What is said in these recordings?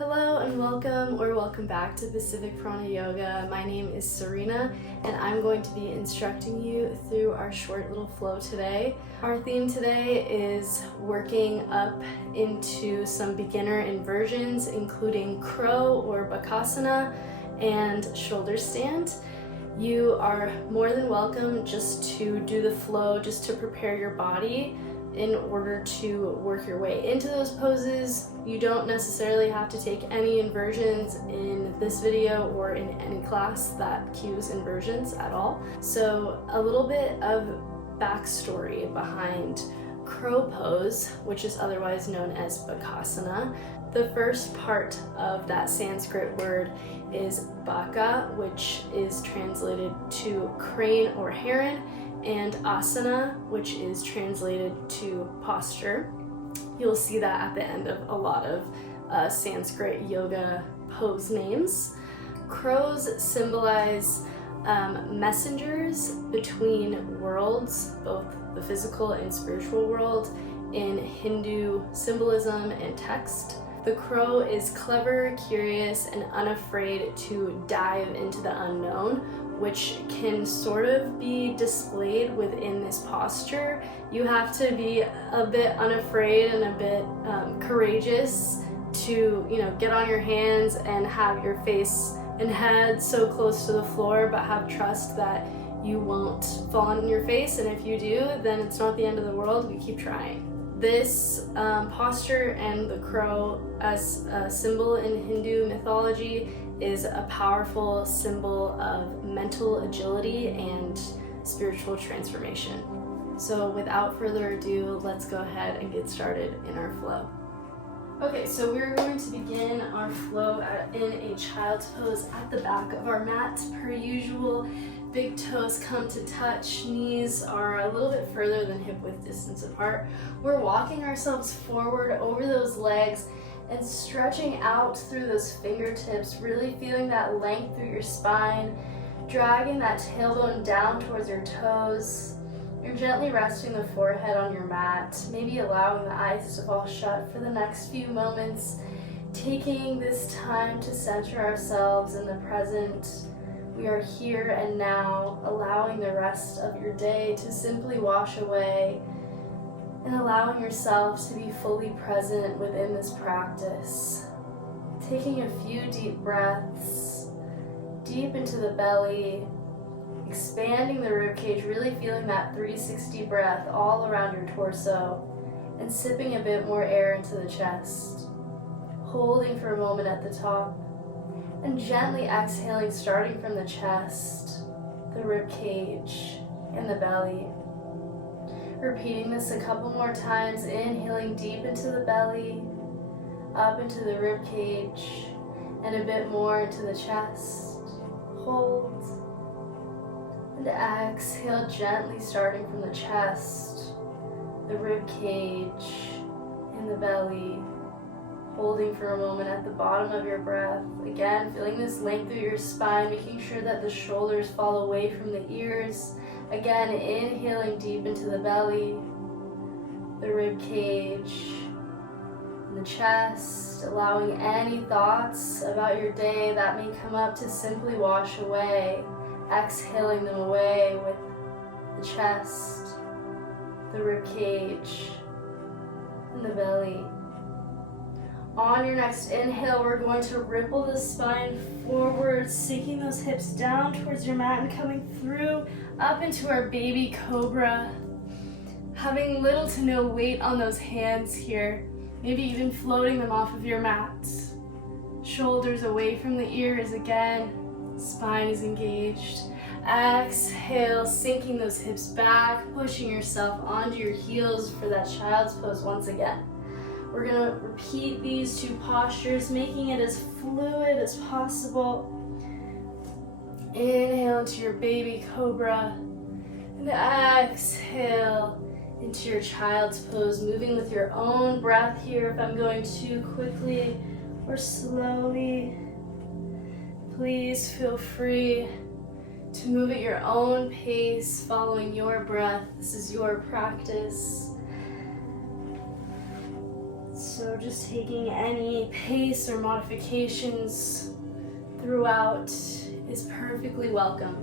Hello and welcome back to Pacific Prana Yoga. My name is Cyrena and I'm going to be instructing you through our short little flow today. Our theme today is working up into some beginner inversions, including crow or Bakasana and Shoulderstand. You are more than welcome just to do the flow, just to prepare your body in order to work your way into those poses. You don't necessarily have to take any inversions in this video or in any class that cues inversions at all. So a little bit of backstory behind crow pose, which is otherwise known as Bakasana. The first part of that Sanskrit word is baka, which is translated to crane or heron, and asana, which is translated to posture. You'll see that at the end of a lot of Sanskrit yoga pose names. Crows symbolize messengers between worlds, both the physical and spiritual world, in Hindu symbolism and text. The crow is clever, curious, and unafraid to dive into the unknown, which can sort of be displayed within this posture. You have to be a bit unafraid and a bit courageous to, get on your hands and have your face and head so close to the floor, but have trust that you won't fall on your face. And if you do, then it's not the end of the world. We keep trying. This posture and the crow as a symbol in Hindu mythology is a powerful symbol of mental agility and spiritual transformation. So without further ado, let's go ahead and get started in our flow. Okay, so we're going to begin our flow in a child's pose at the back of our mat. Per usual, big toes come to touch, knees are a little bit further than hip width distance apart. We're walking ourselves forward over those legs and stretching out through those fingertips, really feeling that length through your spine, dragging that tailbone down towards your toes. You're gently resting the forehead on your mat, maybe allowing the eyes to fall shut for the next few moments, taking this time to center ourselves in the present. We are here and now, allowing the rest of your day to simply wash away and allowing yourself to be fully present within this practice. Taking a few deep breaths, deep into the belly, expanding the ribcage, really feeling that 360 breath all around your torso, and sipping a bit more air into the chest. Holding for a moment at the top, and gently exhaling, starting from the chest, the ribcage, and the belly. Repeating this a couple more times, inhaling deep into the belly, up into the ribcage, and a bit more into the chest. Hold, and exhale gently, starting from the chest, the ribcage, and the belly. Holding for a moment at the bottom of your breath. Again, feeling this length through your spine, making sure that the shoulders fall away from the ears. Again, inhaling deep into the belly, the rib cage, and the chest, allowing any thoughts about your day that may come up to simply wash away, exhaling them away with the chest, the rib cage, and the belly. On your next inhale, we're going to ripple the spine forward, sinking those hips down towards your mat and coming through up into our baby cobra. Having little to no weight on those hands here, maybe even floating them off of your mat. Shoulders away from the ears again, spine is engaged. Exhale, sinking those hips back, pushing yourself onto your heels for that child's pose once again. We're going to repeat these two postures, making it as fluid as possible. Inhale into your baby cobra, and exhale into your child's pose, moving with your own breath here. If I'm going too quickly or slowly, please feel free to move at your own pace, following your breath. This is your practice. So just taking any pace or modifications throughout is perfectly welcome.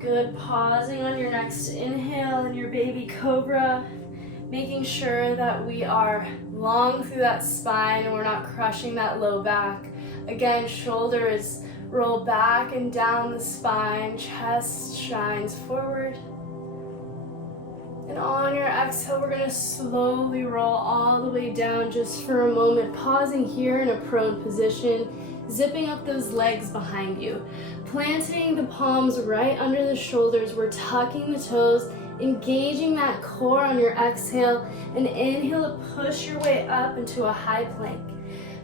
Good, pausing on your next inhale in your baby cobra, making sure that we are long through that spine and we're not crushing that low back. Again, shoulders roll back and down the spine, chest shines forward. And on your exhale, we're gonna slowly roll all the way down just for a moment, pausing here in a prone position, zipping up those legs behind you. Planting the palms right under the shoulders, we're tucking the toes, engaging that core on your exhale, and inhale to push your way up into a high plank.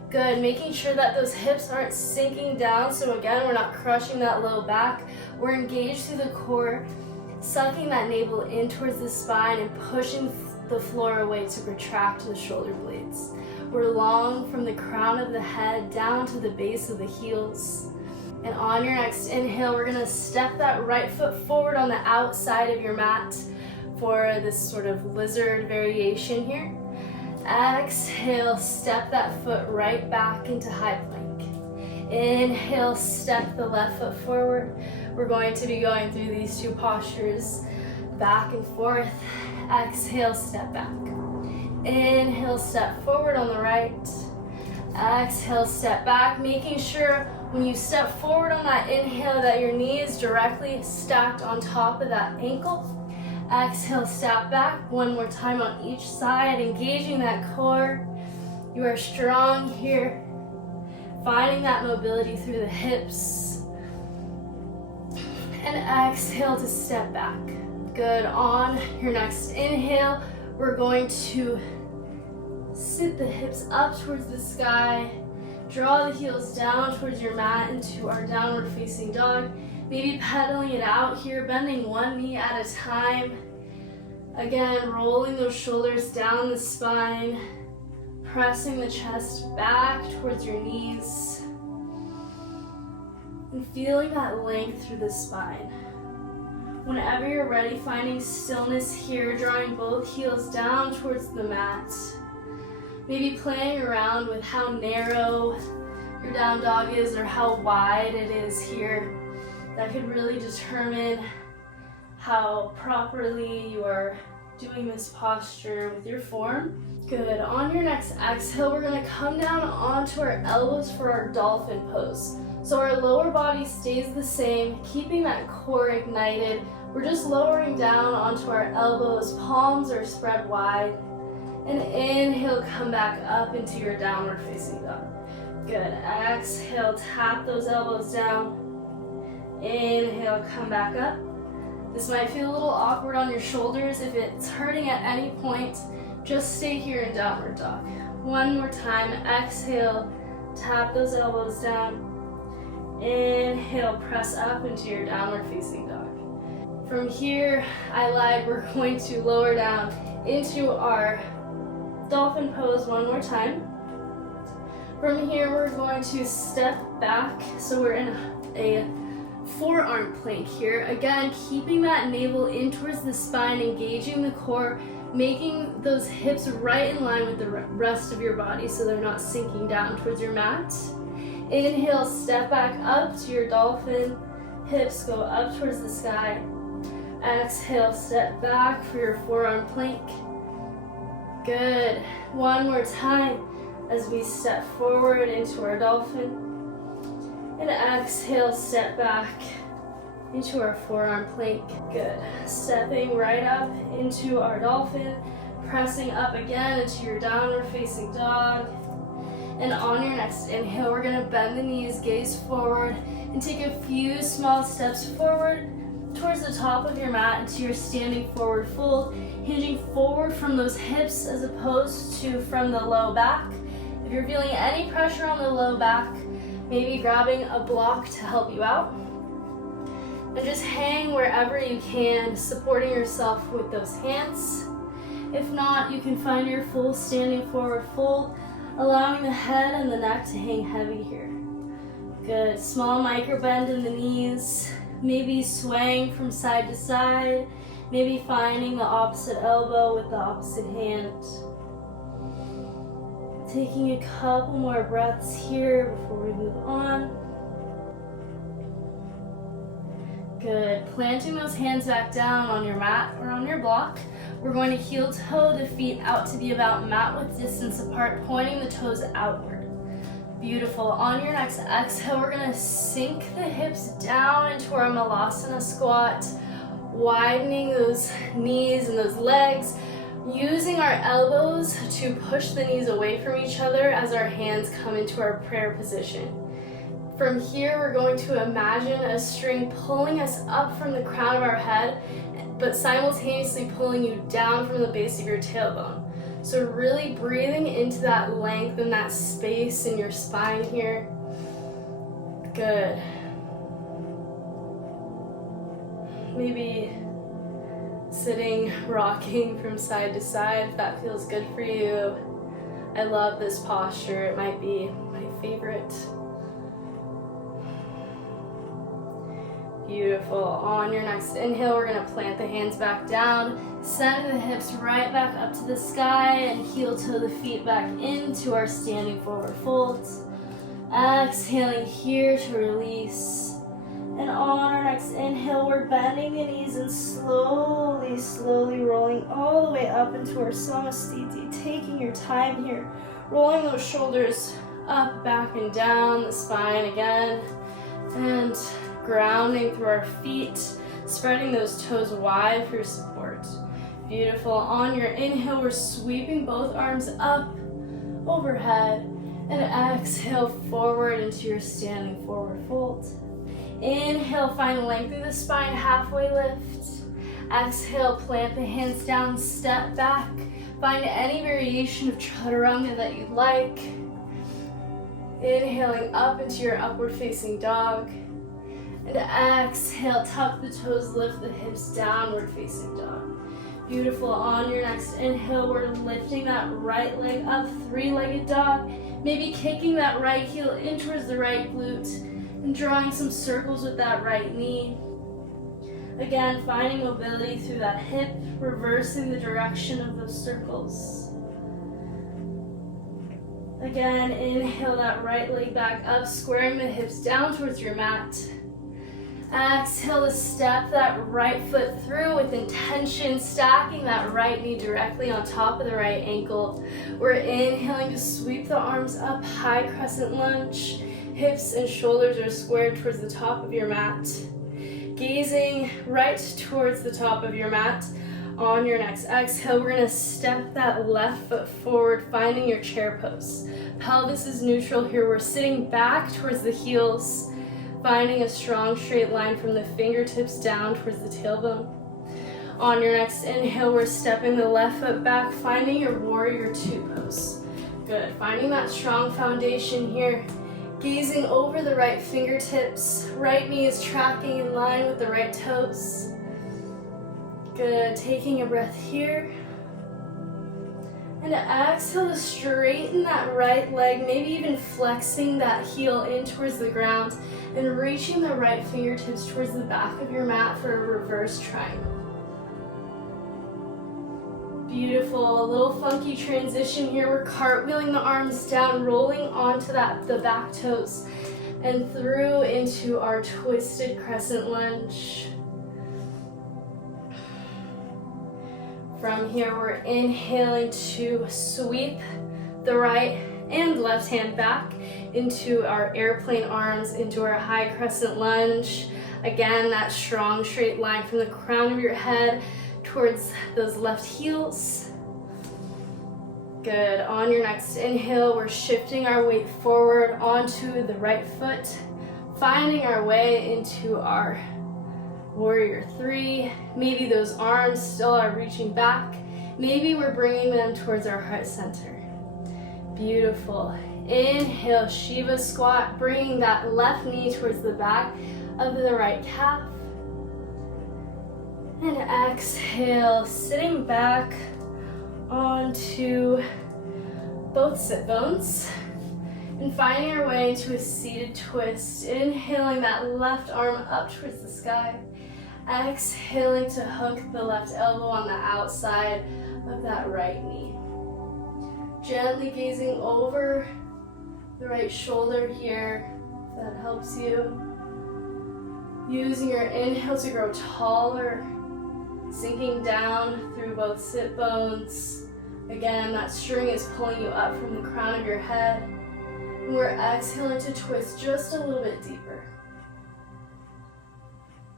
Good, making sure that those hips aren't sinking down, so again, we're not crushing that low back. We're engaged through the core, sucking that navel in towards the spine and pushing the floor away to retract the shoulder blades. We're long from the crown of the head down to the base of the heels. And on your next inhale, we're gonna step that right foot forward on the outside of your mat for this sort of lizard variation here. Exhale, step that foot right back into high plank. Inhale, step the left foot forward. We're going to be going through these two postures back and forth. Exhale, step back. Inhale, step forward on the right. Exhale, step back, making sure when you step forward on that inhale that your knee is directly stacked on top of that ankle. Exhale, step back. One more time on each side, engaging that core. You are strong here. Finding that mobility through the hips. And exhale to step back. Good. On your next inhale, we're going to sit the hips up towards the sky. Draw the heels down towards your mat into our downward facing dog. Maybe pedaling it out here, bending one knee at a time. Again, rolling those shoulders down the spine, pressing the chest back towards your knees, and feeling that length through the spine. Whenever you're ready, finding stillness here, drawing both heels down towards the mat. Maybe playing around with how narrow your down dog is or how wide it is here. That could really determine how properly you are doing this posture with your form. Good. On your next exhale, we're going to come down onto our elbows for our dolphin pose. So our lower body stays the same, keeping that core ignited. We're just lowering down onto our elbows, palms are spread wide. And inhale, come back up into your downward facing dog. Good. Exhale, tap those elbows down. Inhale, come back up. This might feel a little awkward on your shoulders. If it's hurting at any point, just stay here in downward dog. One more time. Exhale, tap those elbows down. Inhale, press up into your downward facing dog. From here, I lied, we're going to lower down into our dolphin pose one more time. From here, we're going to step back. So we're in a forearm plank here. Again, keeping that navel in towards the spine, engaging the core, making those hips right in line with the rest of your body so they're not sinking down towards your mat. Inhale, step back up to your dolphin. Hips go up towards the sky. Exhale, step back for your forearm plank. Good. One more time as we step forward into our dolphin. And exhale, step back into our forearm plank. Good. Stepping right up into our dolphin, pressing up again into your downward facing dog. And on your next inhale, we're gonna bend the knees, gaze forward, and take a few small steps forward towards the top of your mat into your standing forward fold, hinging forward from those hips as opposed to from the low back. If you're feeling any pressure on the low back, maybe grabbing a block to help you out. And just hang wherever you can, supporting yourself with those hands. If not, you can find your full standing forward fold, allowing the head and the neck to hang heavy here. Good. Small micro bend in the knees, maybe swaying from side to side, maybe finding the opposite elbow with the opposite hand. Taking a couple more breaths here before we move on. Good. Planting those hands back down on your mat or on your block. We're going to heel toe the feet out to be about mat width distance apart, pointing the toes outward. Beautiful. On your next exhale, we're going to sink the hips down into our mythological squat, widening those knees and those legs, using our elbows to push the knees away from each other as our hands come into our prayer position. From here, we're going to imagine a string pulling us up from the crown of our head, but simultaneously pulling you down from the base of your tailbone. So really breathing into that length and that space in your spine here. Good. Maybe sitting, rocking from side to side if that feels good for you. I love this posture. It might be my favorite. Beautiful. On your next inhale, we're going to plant the hands back down, send the hips right back up to the sky, and heel toe the feet back into our standing forward folds. Exhaling here to release. And on our next inhale, we're bending the knees and slowly rolling all the way up into our Samasthiti. Taking your time here, rolling those shoulders up, back, and down the spine again. And grounding through our feet, spreading those toes wide for your support. Beautiful. On your inhale, we're sweeping both arms up, overhead, and exhale forward into your standing forward fold. Inhale, find length through the spine, halfway lift. Exhale, plant the hands down, step back. Find any variation of chaturanga that you'd like. Inhaling up into your upward facing dog. And exhale, tuck the toes, lift the hips, downward facing dog. Beautiful. On your next inhale, we're lifting that right leg up, three-legged dog. Maybe kicking that right heel in towards the right glute and drawing some circles with that right knee. Again, finding mobility through that hip, reversing the direction of those circles. Again, inhale that right leg back up, squaring the hips down towards your mat. Exhale to step that right foot through with intention, stacking that right knee directly on top of the right ankle. We're inhaling to sweep the arms up, high crescent lunge. Hips and shoulders are squared towards the top of your mat. Gazing right towards the top of your mat. On your next exhale, we're going to step that left foot forward, finding your chair pose. Pelvis is neutral here. We're sitting back towards the heels, finding a strong straight line from the fingertips down towards the tailbone. On your next inhale, we're stepping the left foot back, finding your warrior two pose. Good. Finding that strong foundation here. Gazing over the right fingertips. Right knee is tracking in line with the right toes. Good. Taking a breath here. And exhale to straighten that right leg, maybe even flexing that heel in towards the ground and reaching the right fingertips towards the back of your mat for a reverse triangle. Beautiful. A little funky transition here. We're cartwheeling the arms down, rolling onto the back toes and through into our twisted crescent lunge. From here, we're inhaling to sweep the right and left hand back into our airplane arms, into our high crescent lunge. Again, that strong straight line from the crown of your head towards those left heels. Good. On your next inhale, we're shifting our weight forward onto the right foot, finding our way into our warrior three. Maybe those arms still are reaching back. Maybe we're bringing them towards our heart center. Beautiful. Inhale, Shiva squat, bringing that left knee towards the back of the right calf. And exhale, sitting back onto both sit bones and finding our way into a seated twist. Inhaling that left arm up towards the sky. Exhaling to hook the left elbow on the outside of that right knee. Gently gazing over the right shoulder here, if that helps you. Using your inhale to grow taller, sinking down through both sit bones. Again, that string is pulling you up from the crown of your head. And we're exhaling to twist just a little bit deeper.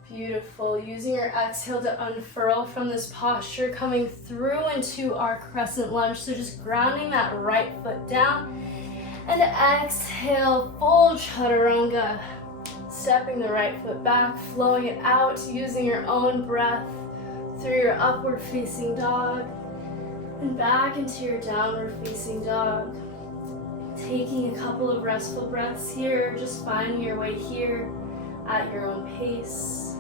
Beautiful. Using your exhale to unfurl from this posture, coming through into our crescent lunge. So just grounding that right foot down. And exhale, full chaturanga. Stepping the right foot back, flowing it out, using your own breath through your upward facing dog. And back into your downward facing dog. Taking a couple of restful breaths here, just finding your way here at your own pace.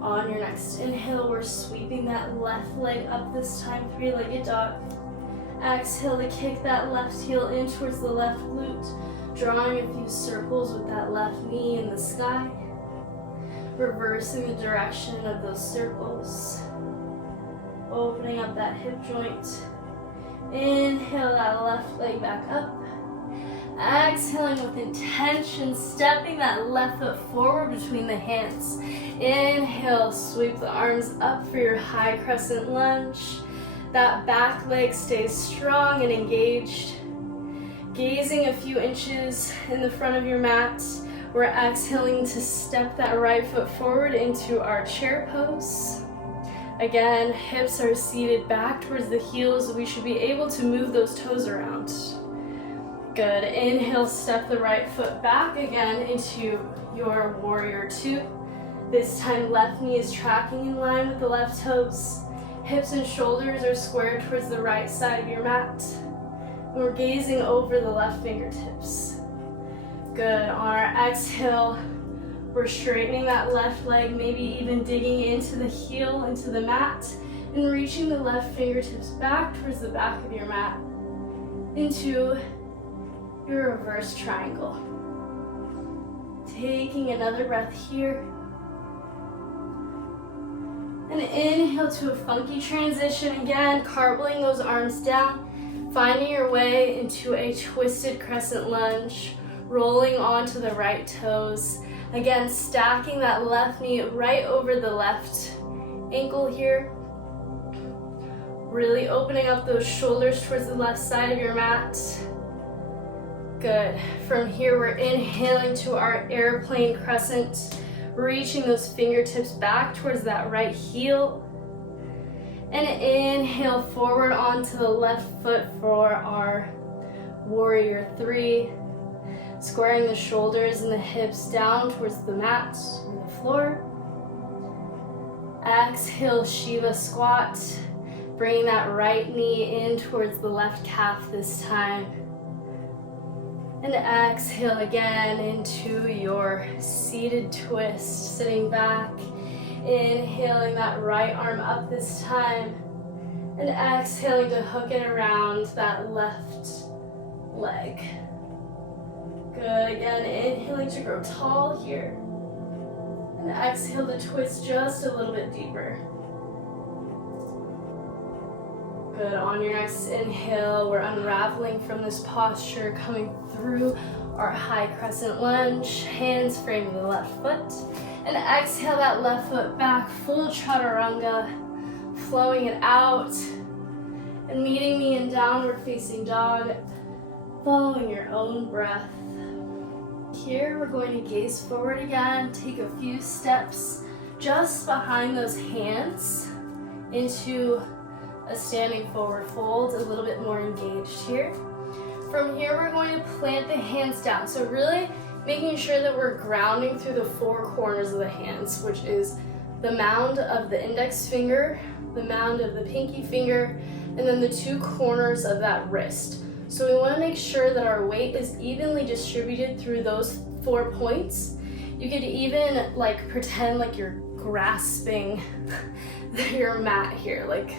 On your next inhale, we're sweeping that left leg up this time, three-legged dog. Exhale to kick that left heel in towards the left glute, drawing a few circles with that left knee in the sky. Reversing the direction of those circles. Opening up that hip joint. Inhale that left leg back up. Exhaling with intention, stepping that left foot forward between the hands. Inhale, sweep the arms up for your high crescent lunge. That back leg stays strong and engaged. Gazing a few inches in the front of your mat. We're exhaling to step that right foot forward into our chair pose. Again, hips are seated back towards the heels. We should be able to move those toes around. Good. Inhale, step the right foot back again into your warrior two. This time, left knee is tracking in line with the left toes. Hips and shoulders are squared towards the right side of your mat. We're gazing over the left fingertips. Good. On our exhale, we're straightening that left leg, maybe even digging into the heel, into the mat, and reaching the left fingertips back towards the back of your mat into your reverse triangle. Taking another breath here. And inhale to a funky transition. Again, cartwheeling those arms down, finding your way into a twisted crescent lunge, rolling onto the right toes. Again, stacking that left knee right over the left ankle here. Really opening up those shoulders towards the left side of your mat. Good. From here, we're inhaling to our airplane crescent, reaching those fingertips back towards that right heel. And inhale forward onto the left foot for our warrior three. Squaring the shoulders and the hips down towards the mat or the floor. Exhale, Shiva squat. Bringing that right knee in towards the left calf this time. And exhale again into your seated twist, sitting back. Inhaling that right arm up this time. And exhaling to hook it around that left leg. Good. Again, inhaling to grow tall here. And exhale to twist just a little bit deeper. Good. On your next inhale, we're unraveling from this posture, coming through our high crescent lunge, hands framing the left foot. And exhale that left foot back, full chaturanga, flowing it out. And meeting me in downward facing dog, following your own breath. Here, we're going to gaze forward again, take a few steps just behind those hands into a standing forward fold, a little bit more engaged here. From here, we're going to plant the hands down. So really making sure that we're grounding through the four corners of the hands, which is the mound of the index finger, the mound of the pinky finger, and then the two corners of that wrist. So we want to make sure that our weight is evenly distributed through those 4 points. You could even pretend like you're grasping your mat here, like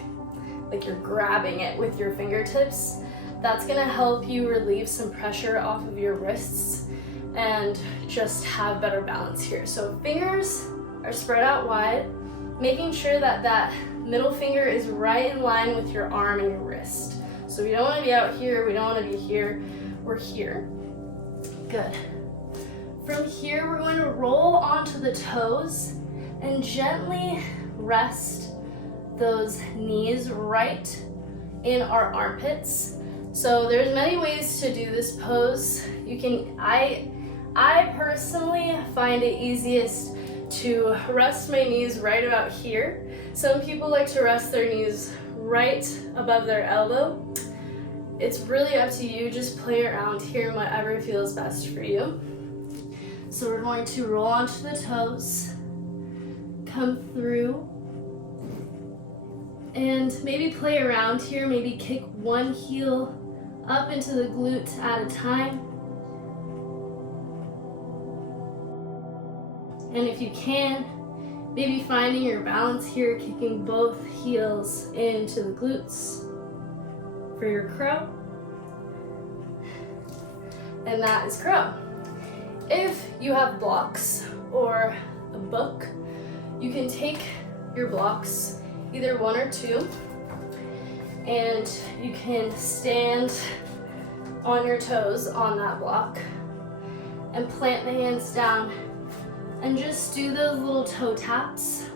you're grabbing it with your fingertips. That's gonna help you relieve some pressure off of your wrists and just have better balance here. So fingers are spread out wide, making sure that that middle finger is right in line with your arm and your wrist. So we don't want to be out here, we don't want to be here, we're here. Good. From here, we're going to roll onto the toes and gently rest those knees right in our armpits. So there's many ways to do this pose. You can, I personally find it easiest to rest my knees right about here. Some people like to rest their knees right above their elbow. It's really up to you, just play around here, whatever feels best for you. So we're going to roll onto the toes, come through, and maybe play around here, maybe kick one heel up into the glute at a time. And if you can, maybe finding your balance here, kicking both heels into the glutes for your crow. And that is crow. If you have blocks or a book, you can take your blocks, either one or two, and you can stand on your toes on that block and plant the hands down and just do those little toe taps.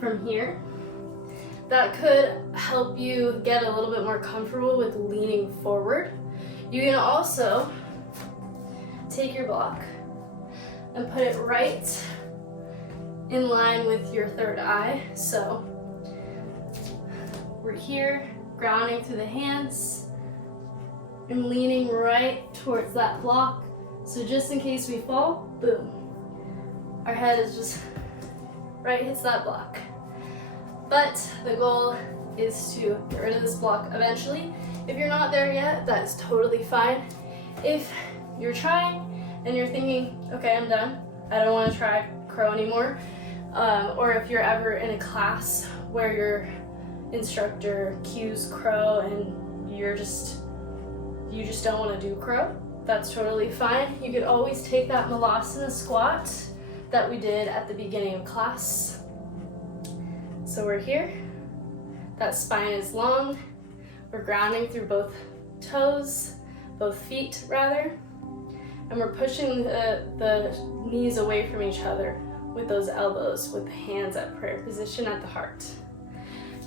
From here. That could help you get a little bit more comfortable with leaning forward. You can also take your block and put it right in line with your third eye. So we're here, grounding through the hands and leaning right towards that block. So just in case we fall, boom. Our head is just right hits that block. But the goal is to get rid of this block eventually. If you're not there yet, that is totally fine. If you're trying and you're thinking, okay, I'm done, I don't want to try crow anymore, or if you're ever in a class where your instructor cues crow and you just don't want to do crow, that's totally fine. You could always take that mythological squat that we did at the beginning of class. So we're here, that spine is long, we're grounding through both toes, both feet rather, and we're pushing the knees away from each other with those elbows, with the hands at prayer position at the heart.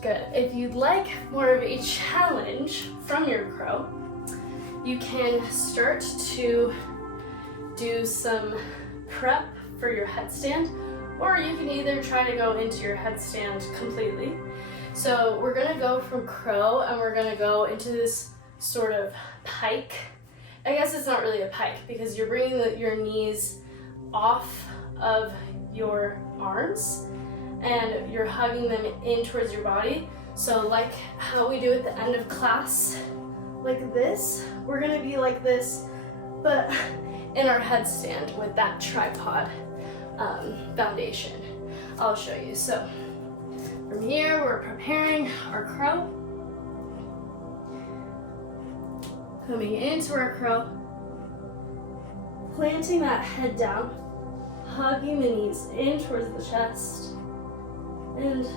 Good. If you'd like more of a challenge from your crow, you can start to do some prep for your headstand, or you can either try to go into your headstand completely. So we're gonna go from crow and we're gonna go into this sort of pike. I guess it's not really a pike because you're bringing your knees off of your arms and you're hugging them in towards your body. So like how we do at the end of class, like this, we're gonna be like this, but in our headstand with that tripod foundation. I'll show you. So from here, we're preparing our crow. Coming into our crow, planting that head down, hugging the knees in towards the chest, and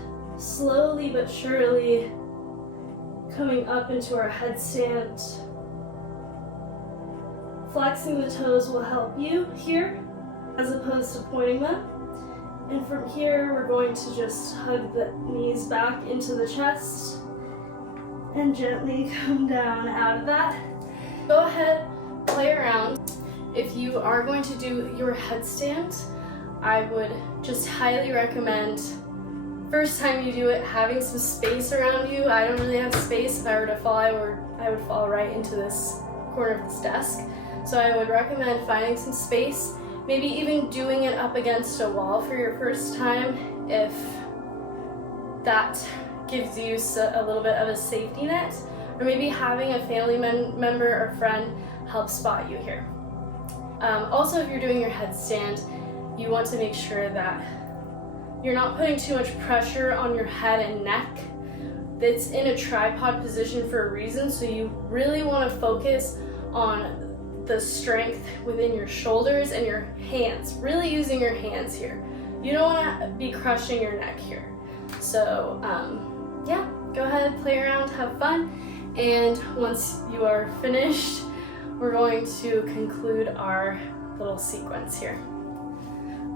slowly but surely coming up into our headstand. Flexing the toes will help you here, as opposed to pointing them. And from here, we're going to just hug the knees back into the chest and gently come down out of that. Go ahead, play around. If you are going to do your headstand, I would just highly recommend, first time you do it, having some space around you. I don't really have space. If I were to fall, I would fall right into this corner of this desk. So I would recommend finding some space, maybe even doing it up against a wall for your first time if that gives you a little bit of a safety net, or maybe having a family member or friend help spot you here. Also, if you're doing your headstand, you want to make sure that you're not putting too much pressure on your head and neck. It's in a tripod position for a reason, so you really want to focus on the strength within your shoulders and your hands, really using your hands here. You don't want to be crushing your neck here. So yeah, go ahead, play around, have fun, and once you are finished, we're going to conclude our little sequence here.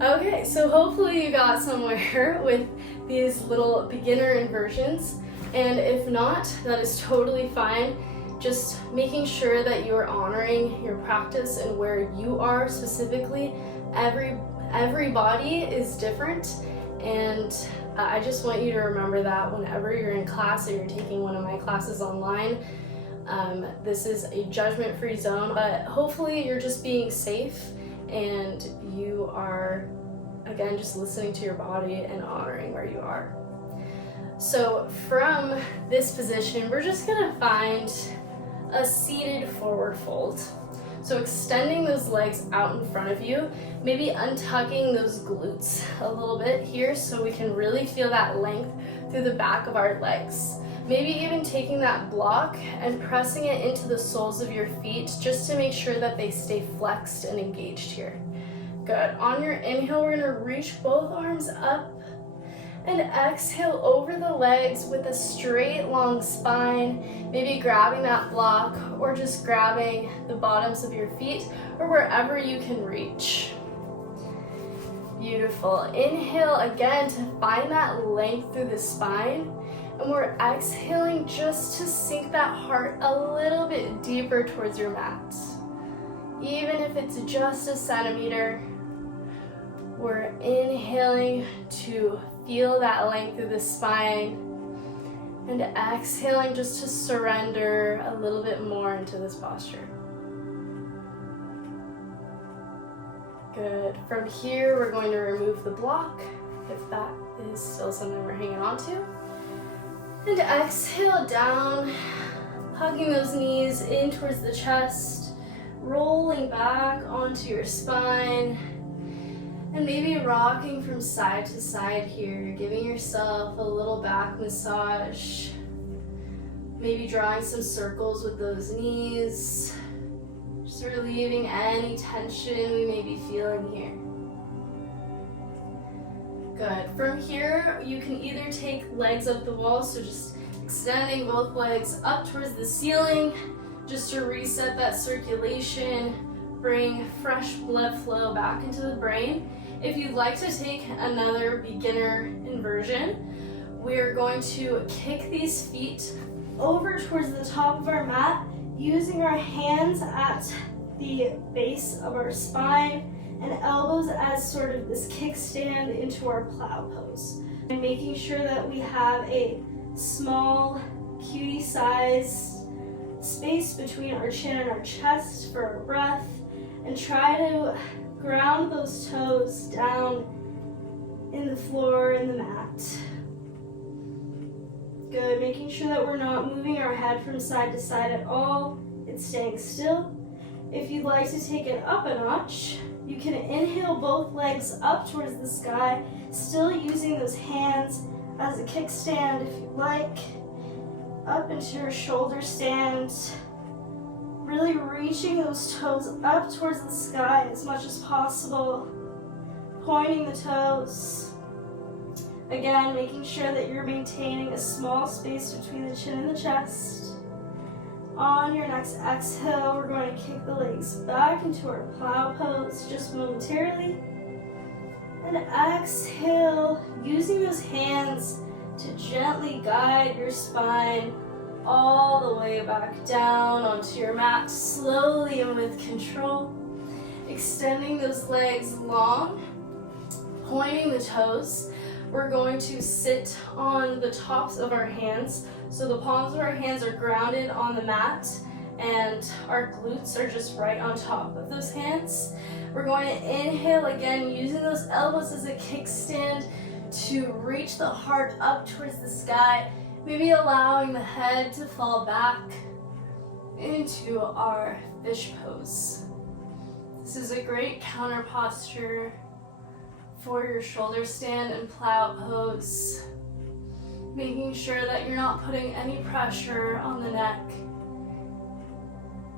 Okay, so hopefully you got somewhere with these little beginner inversions, and if not, that is totally fine. Just making sure that you are honoring your practice and where you are specifically. Every body is different, and I just want you to remember that whenever you're in class or you're taking one of my classes online. This is a judgment-free zone, but hopefully you're just being safe and you are, again, just listening to your body and honoring where you are. So from this position, we're just gonna find a seated forward fold. So extending those legs out in front of you, maybe untucking those glutes a little bit here so we can really feel that length through the back of our legs. Maybe even taking that block and pressing it into the soles of your feet just to make sure that they stay flexed and engaged here. Good. On your inhale, we're gonna reach both arms up and exhale over the legs with a straight, long spine, maybe grabbing that block or just grabbing the bottoms of your feet or wherever you can reach. Beautiful. Inhale again to find that length through the spine, and we're exhaling just to sink that heart a little bit deeper towards your mat. Even if it's just a centimeter, we're inhaling to feel that length through the spine and exhaling just to surrender a little bit more into this posture. Good. From here, we're going to remove the block if that is still something we're hanging on to. And exhale down, hugging those knees in towards the chest, rolling back onto your spine, and maybe rocking from side to side here, giving yourself a little back massage. Maybe drawing some circles with those knees, just relieving any tension we may be feeling here. Good. From here, you can either take legs up the wall, so just extending both legs up towards the ceiling, just to reset that circulation, bring fresh blood flow back into the brain. If you'd like to take another beginner inversion, we're going to kick these feet over towards the top of our mat, using our hands at the base of our spine and elbows as sort of this kickstand into our plow pose. And making sure that we have a small, cutie-sized space between our chin and our chest for our breath, and try to ground those toes down in the floor, in the mat. Good, making sure that we're not moving our head from side to side at all. It's staying still. If you'd like to take it up a notch, you can inhale both legs up towards the sky, still using those hands as a kickstand if you like, up into your shoulder stand, really reaching those toes up towards the sky as much as possible, pointing the toes. Again, making sure that you're maintaining a small space between the chin and the chest. On your next exhale, we're going to kick the legs back into our plow pose just momentarily. And exhale, using those hands to gently guide your spine all the way back down onto your mat, slowly and with control. Extending those legs long, pointing the toes. We're going to sit on the tops of our hands. So the palms of our hands are grounded on the mat and our glutes are just right on top of those hands. We're going to inhale again, using those elbows as a kickstand to reach the heart up towards the sky, maybe allowing the head to fall back into our fish pose. This is a great counter posture for your shoulder stand and plow pose, making sure that you're not putting any pressure on the neck.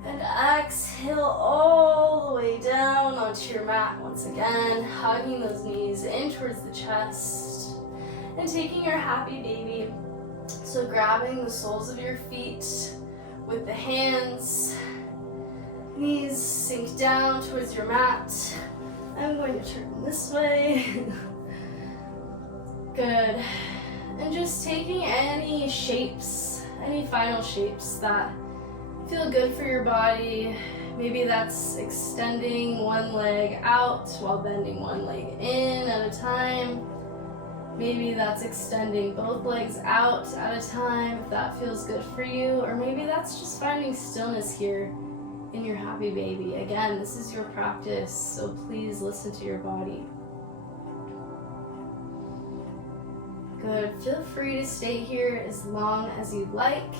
And exhale all the way down onto your mat once again, hugging those knees in towards the chest. And taking your happy baby, so grabbing the soles of your feet with the hands, knees sink down towards your mat. I'm going to turn this way. Good. And just taking any shapes, any final shapes that feel good for your body. Maybe that's extending one leg out while bending one leg in at a time. Maybe that's extending both legs out at a time if that feels good for you. Or maybe that's just finding stillness here in your happy baby. Again, this is your practice, so please listen to your body. Good. Feel free to stay here as long as you'd like.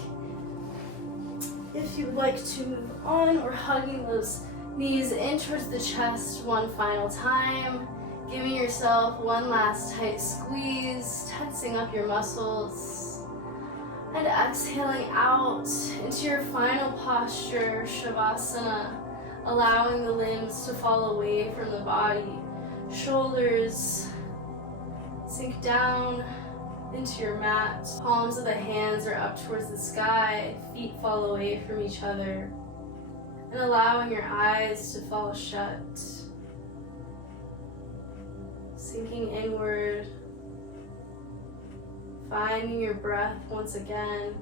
If you'd like to move on, or hugging those knees in towards the chest one final time, giving yourself one last tight squeeze, tensing up your muscles, and exhaling out into your final posture, Shavasana, allowing the limbs to fall away from the body. Shoulders sink down into your mat. Palms of the hands are up towards the sky. Feet fall away from each other. And allowing your eyes to fall shut. Sinking inward. Finding your breath once again.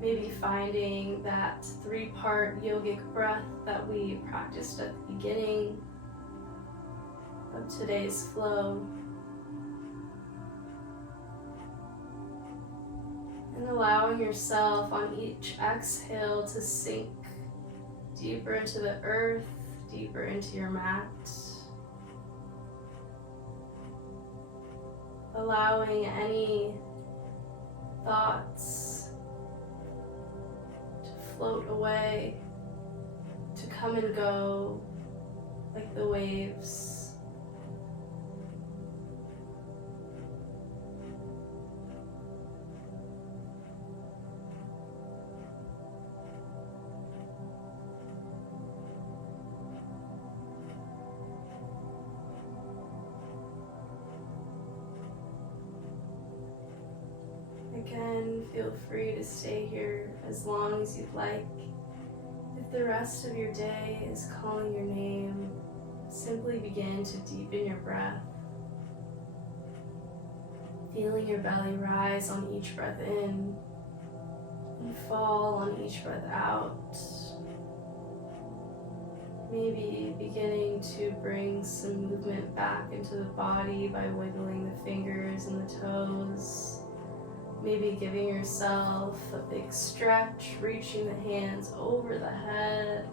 Maybe finding that 3-part yogic breath that we practiced at the beginning of today's flow. And allowing yourself on each exhale to sink deeper into the earth, deeper into your mat. Allowing any thoughts to float away, to come and go like the waves. Again, feel free to stay here as long as you'd like. If the rest of your day is calling your name, simply begin to deepen your breath. Feeling your belly rise on each breath in and fall on each breath out. Maybe beginning to bring some movement back into the body by wiggling the fingers and the toes. Maybe giving yourself a big stretch, reaching the hands over the head.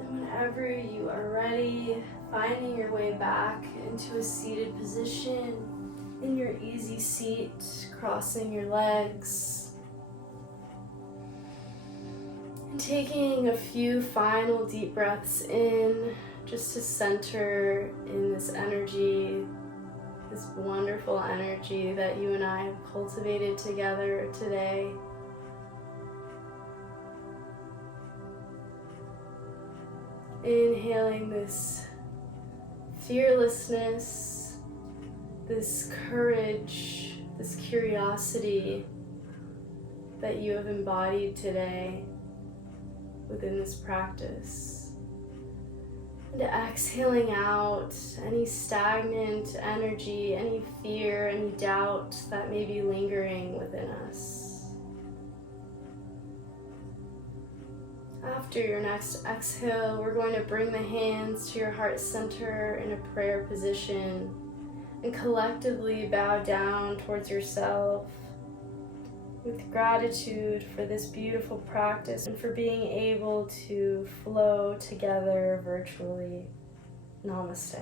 And whenever you are ready, finding your way back into a seated position in your easy seat, crossing your legs. And taking a few final deep breaths in, just to center in this energy, this wonderful energy that you and I have cultivated together today. Inhaling this fearlessness, this courage, this curiosity that you have embodied today within this practice. And exhaling out any stagnant energy, any fear, any doubt that may be lingering within us. After your next exhale, we're going to bring the hands to your heart center in a prayer position and collectively bow down towards yourself with gratitude for this beautiful practice and for being able to flow together virtually. Namaste.